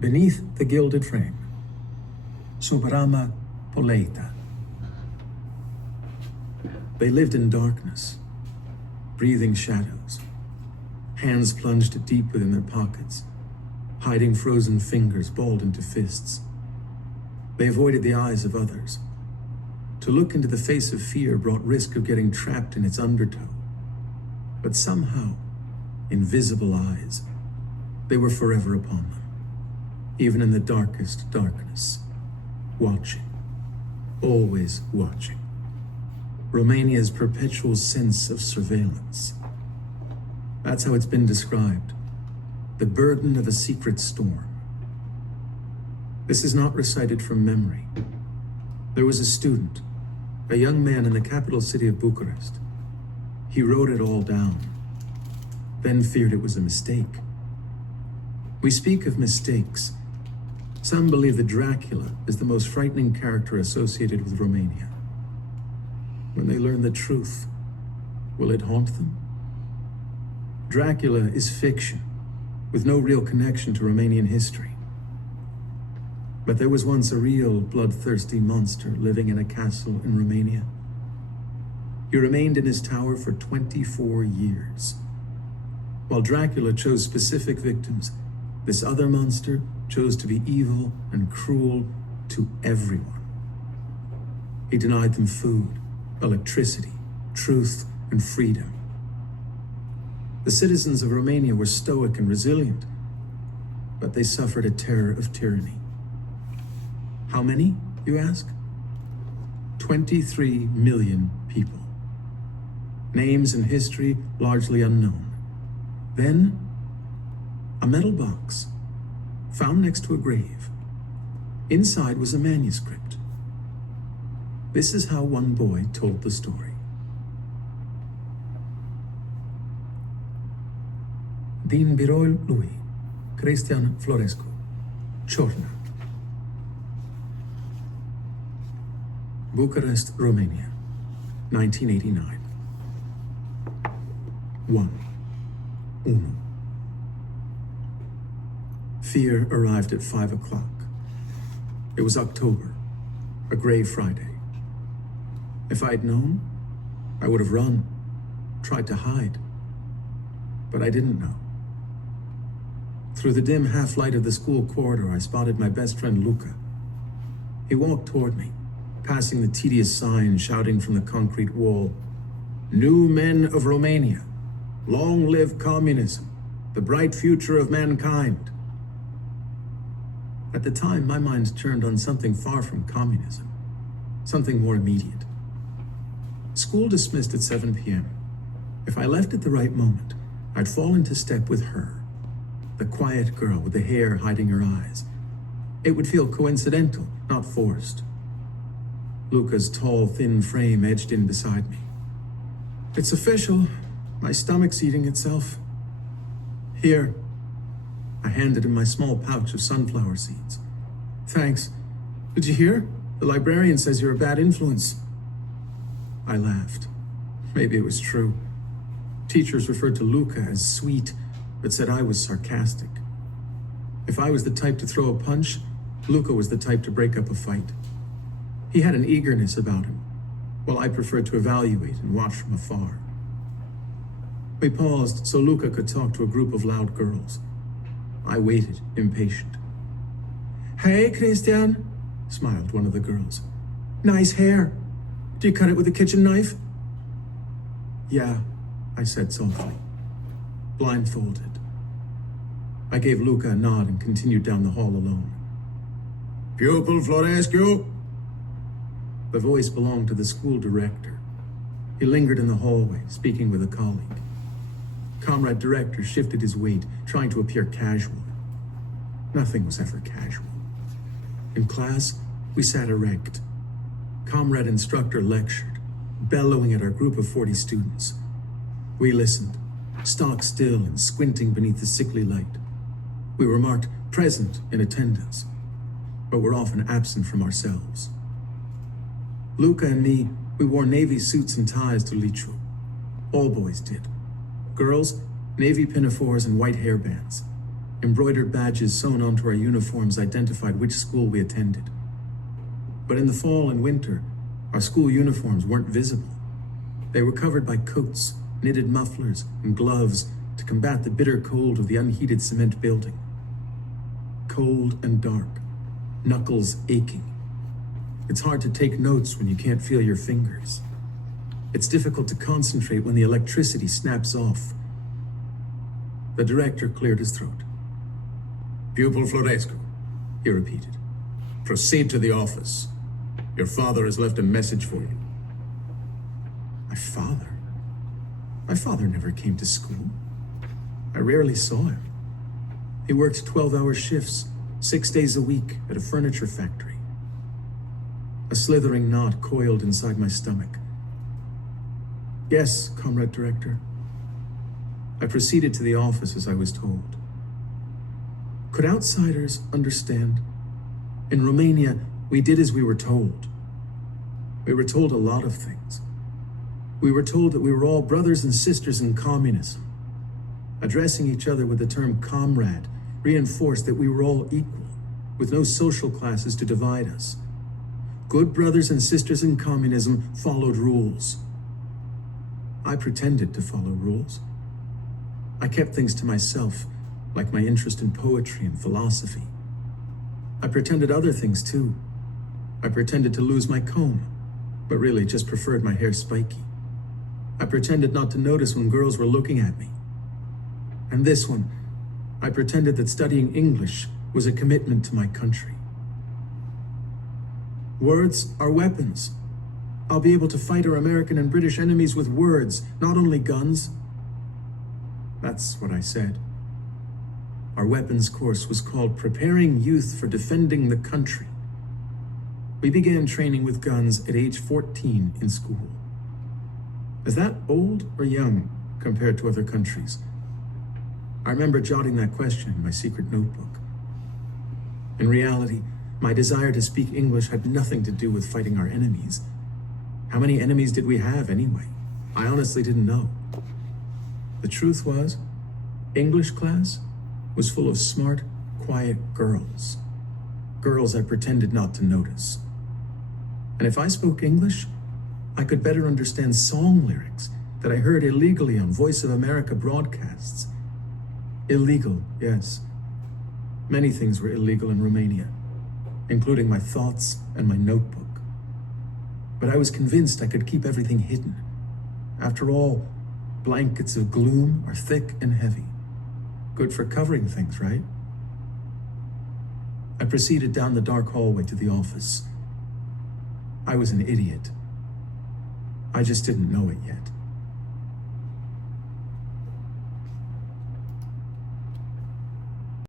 Beneath the gilded frame, Subrama Poleita. They lived in darkness, breathing shadows, hands plunged deep within their pockets, hiding frozen fingers balled into fists. They avoided the eyes of others. To look into the face of fear brought risk of getting trapped in its undertow. But somehow, invisible eyes, they were forever upon them, even in the darkest darkness, watching, always watching. Romania's perpetual sense of surveillance. That's how it's been described. The burden of a secret storm. This is not recited from memory. There was a student, a young man in the capital city of Bucharest. He wrote it all down, then feared it was a mistake. We speak of mistakes. Some believe that Dracula is the most frightening character associated with Romania. When they learn the truth, will it haunt them? Dracula is fiction, with no real connection to Romanian history. But there was once a real bloodthirsty monster living in a castle in Romania. He remained in his tower for 24 years. While Dracula chose specific victims, this other monster chose to be evil and cruel to everyone. He denied them food, electricity, truth, and freedom. The citizens of Romania were stoic and resilient, but they suffered a terror of tyranny. How many, you ask? 23 million people. Names and history largely unknown. Then, a metal box, found next to a grave. Inside was a manuscript. This is how one boy told the story. Din biroul lui, Cristian Florescu, Ciorna. Bucharest, Romania, 1989. 1. Uno. Fear arrived at 5 o'clock. It was October, a gray Friday. If I'd known, I would have run, tried to hide. But I didn't know. Through the dim half-light of the school corridor, I spotted my best friend Luca. He walked toward me, passing the tedious sign shouting from the concrete wall, "New men of Romania, long live communism, the bright future of mankind." At the time, my mind turned on something far from communism, something more immediate. School dismissed at 7 p.m. If I left at the right moment, I'd fall into step with her, the quiet girl with the hair hiding her eyes. It would feel coincidental, not forced. Luca's tall, thin frame edged in beside me. "It's official. My stomach's eating itself." "Here." I handed him my small pouch of sunflower seeds. "Thanks. Did you hear? The librarian says you're a bad influence." I laughed. Maybe it was true. Teachers referred to Luca as sweet, but said I was sarcastic. If I was the type to throw a punch, Luca was the type to break up a fight. He had an eagerness about him, while I preferred to evaluate and watch from afar. We paused so Luca could talk to a group of loud girls. I waited, impatient. "Hey, Christian," smiled one of the girls. "Nice hair. Do you cut it with a kitchen knife?" "Yeah," I said softly, blindfolded. I gave Luca a nod and continued down the hall alone. "Pupil Florescu?" The voice belonged to the school director. He lingered in the hallway, speaking with a colleague. Comrade Director shifted his weight, trying to appear casual. Nothing was ever casual. In class, we sat erect. Comrade Instructor lectured, bellowing at our group of 40 students. We listened, stock still and squinting beneath the sickly light. We were marked present in attendance, but were often absent from ourselves. Luca and me, we wore navy suits and ties to Liceu. All boys did. Girls, navy pinafores and white hairbands. Embroidered badges sewn onto our uniforms identified which school we attended. But in the fall and winter, our school uniforms weren't visible. They were covered by coats, knitted mufflers, and gloves to combat the bitter cold of the unheated cement building. Cold and dark, knuckles aching. It's hard to take notes when you can't feel your fingers. It's difficult to concentrate when the electricity snaps off. The director cleared his throat. Pupil Florescu, He repeated. proceed to the office. Your father has left a message for you. My father? My father never came to school. I rarely saw him. He worked 12-hour shifts, 6 days a week at a furniture factory. A slithering knot coiled inside my stomach. Yes, Comrade Director. I proceeded to the office as I was told. Could outsiders understand? In Romania, we did as we were told. We were told a lot of things. We were told that we were all brothers and sisters in communism. Addressing each other with the term comrade reinforced that we were all equal, with no social classes to divide us. Good brothers and sisters in communism followed rules. I pretended to follow rules. I kept things to myself, like my interest in poetry and philosophy. I pretended other things too. I pretended to lose my comb, but really just preferred my hair spiky. I pretended not to notice when girls were looking at me. And this one, I pretended that studying English was a commitment to my country. Words are weapons. I'll be able to fight our American and British enemies with words, not only guns. That's what I said. Our weapons course was called Preparing Youth for Defending the Country. We began training with guns at age 14 in school. Is that old or young compared to other countries? I remember jotting that question in my secret notebook. In reality, my desire to speak English had nothing to do with fighting our enemies. How many enemies did we have anyway? I honestly didn't know. The truth was, English class was full of smart, quiet girls. Girls I pretended not to notice. And if I spoke English, I could better understand song lyrics that I heard illegally on Voice of America broadcasts. Illegal, yes. Many things were illegal in Romania, including my thoughts and my notebook. But I was convinced I could keep everything hidden. After all, blankets of gloom are thick and heavy. Good for covering things, right? I proceeded down the dark hallway to the office. I was an idiot. I just didn't know it yet.